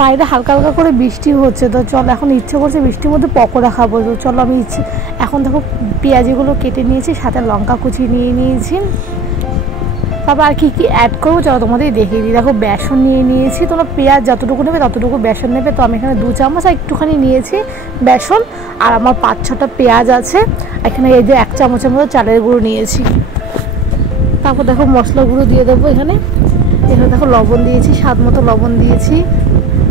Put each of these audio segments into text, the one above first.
বাইরে হালকা হালকা করে বৃষ্টি হচ্ছে, তো চলো এখন ইচ্ছে করছে বৃষ্টির মধ্যে পকোড়া খাবো। তো চলো আমি এখন দেখো পেঁয়াজিগুলো কেটে নিয়েছি, সাথে লঙ্কা কুচি নিয়ে নিয়েছি। তারপর আর কি অ্যাড করবো চলো তোমাদের দেখিয়ে দিই। দেখো বেসন নিয়ে নিয়েছি, তোমরা পেঁয়াজ যতটুকু নেবে ততটুকু বেসন নেবে। তো আমি এখানে 2 চামচ আর একটুখানি নিয়েছি বেসন, আর আমার 5-6টা পেঁয়াজ আছে। এখানে এই যে 1 চামচের মতো চালের গুঁড়ো নিয়েছি। তারপর দেখো মশলা গুঁড়ো দিয়ে দেবো এখানে দেখো লবণ দিয়েছি, স্বাদ মতো লবণ দিয়েছি,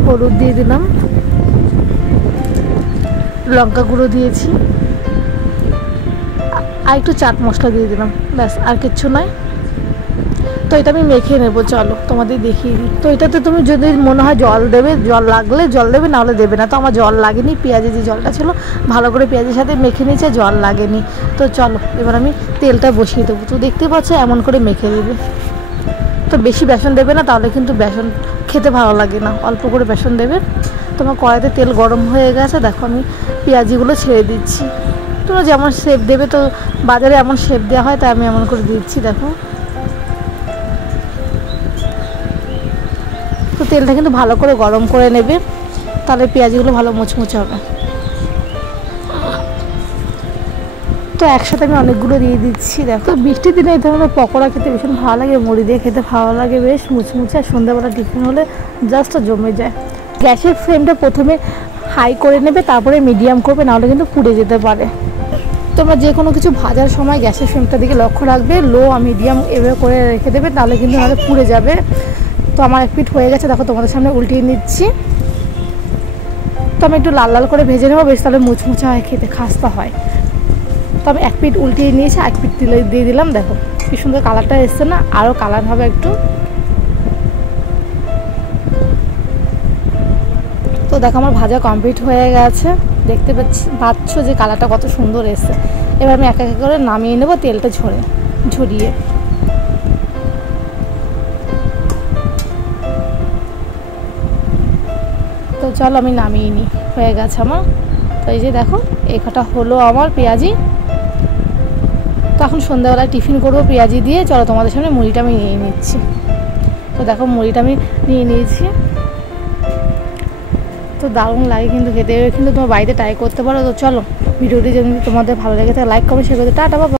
হলুদ দিয়ে দিলাম, লঙ্কা গুঁড়ো দিয়েছি, আর একটু চাট মশলা দিয়ে দিলাম, ব্যাস আর কিচ্ছু নয়। তো এটা আমি মেখে নেবো, চলো তোমাদের দেখিয়ে দিই। তো এটাতে তুমি যদি মনে হয় জল দেবে, জল লাগলে জল দেবে, নাহলে দেবে না। তো আমার জল লাগেনি, পেঁয়াজের যে জলটা ছিল ভালো করে পেঁয়াজের সাথে মেখে নিয়েছে, জল লাগেনি। তো চলো এবার আমি তেলটা বসিয়ে দেবো। তো দেখতে পাচ্ছ এমন করে মেখে দেবে। তো বেশি বেসন দেবে না, তাহলে কিন্তু বেসন খেতে ভালো লাগে না, অল্প করে বেসন দেবে। তোমার কড়াইতে তেল গরম হয়ে গেছে, দেখো আমি পেঁয়াজিগুলো ছেড়ে দিচ্ছি। তোমরা যেমন শেপ দেবে, তো বাজারে এমন শেপ দেওয়া হয়, তাই আমি এমন করে দিচ্ছি। দেখো তো তেলটা কিন্তু ভালো করে গরম করে নেবে, তাহলে পেঁয়াজিগুলো ভালো মুচমুচে হবে। তো একসাথে আমি অনেকগুলো দিয়ে দিচ্ছি। দেখো বৃষ্টির দিনে এই ধরনের পকোড়া খেতে ভীষণ ভালো লাগে, মুড়ি দিয়ে খেতে ভালো লাগে, বেশ মুচমুচে। আর সন্ধ্যাবেলা টিফিন হলে জাস্ট জমে যায়। গ্যাসের ফ্লেমটা প্রথমে হাই করে নেবে, তারপরে মিডিয়াম করবে, নাহলে কিন্তু পুড়ে যেতে পারে। তোমরা যে কোনো কিছু ভাজার সময় গ্যাসের ফ্লেমটার দিকে লক্ষ্য রাখবে, লো আর মিডিয়াম এভাবে করে রেখে দেবে, তাহলে কিন্তু নাহলে পুড়ে যাবে। তো আমার 1 পিঠ হয়ে গেছে, দেখো তোমাদের সামনে উল্টিয়ে নিচ্ছি। তো আমি একটু লাল লাল করে ভেজে নেবো, বেশ তাহলে মুচমুচা হয়, খেতে খাস্তা হয়। তো আমি 1 পিঠ উল্টিয়ে নিয়েছি, 1 পিঠ দিয়ে দিলাম। দেখো কি সুন্দর কালারটা এসছে না, আরও কালার হবে একটু। তো দেখো আমার ভাজা কমপ্লিট হয়ে গেছে, দেখতে পাচ্ছ যে কালারটা কত সুন্দর এসছে। এবার আমি এক এক করে নামিয়ে নেবো, তেলটা ঝরিয়ে। তো চলো আমি নামিয়ে নিই, হয়ে গেছে আমার। তো এই যে দেখো এই কটা হলো আমার পেঁয়াজি। তো এখন সন্ধ্যাবেলায় টিফিন করবো পেঁয়াজি দিয়ে। চলো তোমাদের সামনে মুড়িটা আমি নিয়ে নিচ্ছি। তো দেখো মুড়িটা আমি নিয়ে নিয়েছি। তো দারুণ লাগে কিন্তু খেতে, কিন্তু তোমার বাড়িতে ট্রাই করতে পারো। তো চলো ভিডিওটি যদি তোমাদের ভালো লেগে থাকে লাইক কমেন্ট শেয়ার করতে, টাটা বাবা।